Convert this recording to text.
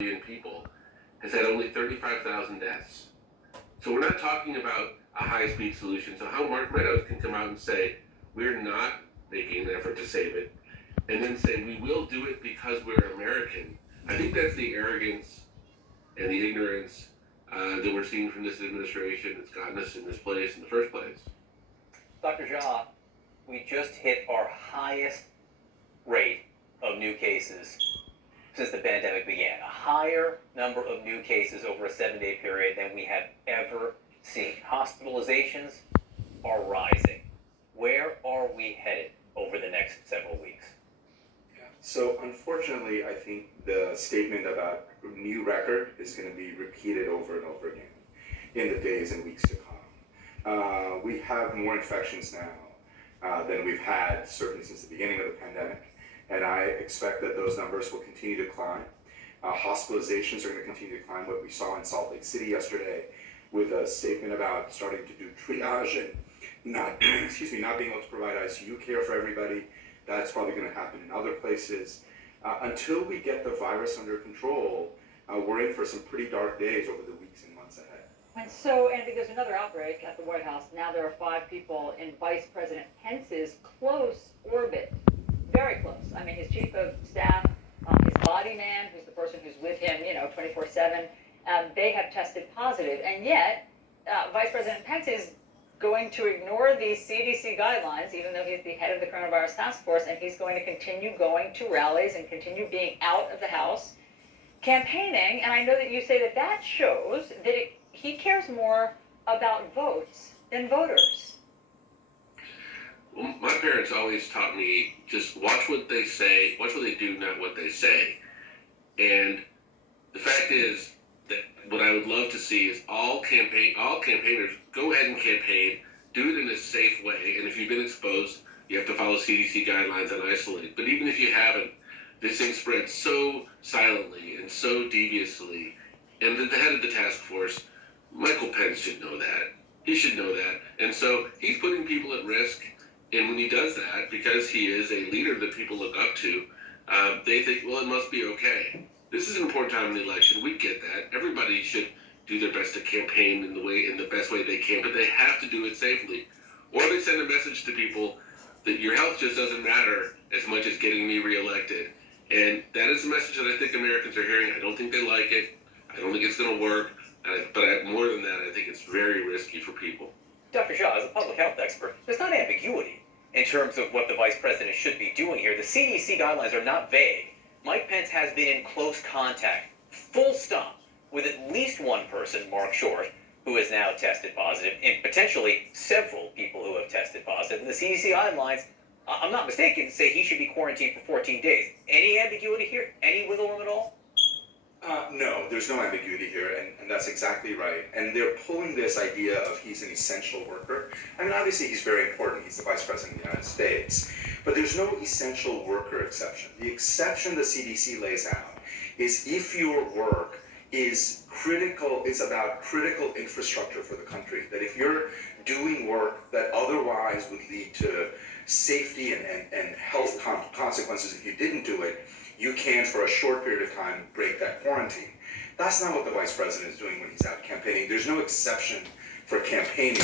million people has had only 35,000 deaths. So we're not talking about a high-speed solution. So how Mark Meadows can come out and say, we're not making an effort to save it, and then say, we will do it because we're American. I think that's the arrogance and the ignorance that we're seeing from this administration that's gotten us in this place in the first place. Dr. Jha, we just hit our highest rate of new cases since the pandemic began. A higher number of new cases over a 7-day period than we have ever seen. Hospitalizations are rising. Where are we headed over the next several weeks? So unfortunately, I think the statement about new record is going to be repeated over and over again in the days and weeks to come. We have more infections now than we've had certainly since the beginning of the pandemic, and I expect that those numbers will continue to climb. Hospitalizations are going to continue to climb. What we saw in Salt Lake City yesterday with a statement about starting to do triage and not being able to provide ICU care for everybody. That's probably going to happen in other places. Until we get the virus under control, we're in for some pretty dark days over the weeks and months ahead. And so, Andy, there's another outbreak at the White House. Now there are 5 people in Vice President Pence's close orbit. Very close. I mean, his chief of staff, his body man, who's the person who's with him, 24/7, they have tested positive. And yet, Vice President Pence is going to ignore these CDC guidelines, even though he's the head of the coronavirus task force, and he's going to continue going to rallies and continue being out of the House, campaigning. And I know that you say that that shows that he cares more about votes than voters. Well, my parents always taught me just watch what they say, watch what they do, not what they say. And the fact is that what I would love to see is all campaigners go ahead and campaign, do it in a safe way. And if you've been exposed, you have to follow CDC guidelines and isolate. But even if you haven't, this thing spreads so silently and so deviously. And the head of the task force, Michael Pence, should know that. He should know that. And so he's putting people at risk. And when he does that, because he is a leader that people look up to, they think, well, it must be okay. This is an important time in the election. We get that. Everybody should do their best to campaign in the best way they can, but they have to do it safely. Or they send a message to people that your health just doesn't matter as much as getting me reelected. And that is a message that I think Americans are hearing. I don't think they like it. I don't think it's going to work. But more than that, I think it's very risky for people. Dr. Jha, as a public health expert, there's not ambiguity in terms of what the vice president should be doing here. The CDC guidelines are not vague. Mike Pence has been in close contact, full stop, with at least one person, Mark Short, who has now tested positive, and potentially several people who have tested positive. And the CDC guidelines, I'm not mistaken, say he should be quarantined for 14 days. Any ambiguity here? Any wiggle room at all? No, there's no ambiguity here, and that's exactly right. And they're pulling this idea of he's an essential worker. I mean, obviously he's very important. He's the vice president of the United States. But there's no essential worker exception. The exception the CDC lays out is if your work is critical, it's about critical infrastructure for the country. That if you're doing work that otherwise would lead to safety and health consequences if you didn't do it, you can, for a short period of time, break that quarantine. That's not what the vice president is doing when he's out campaigning. There's no exception for campaigning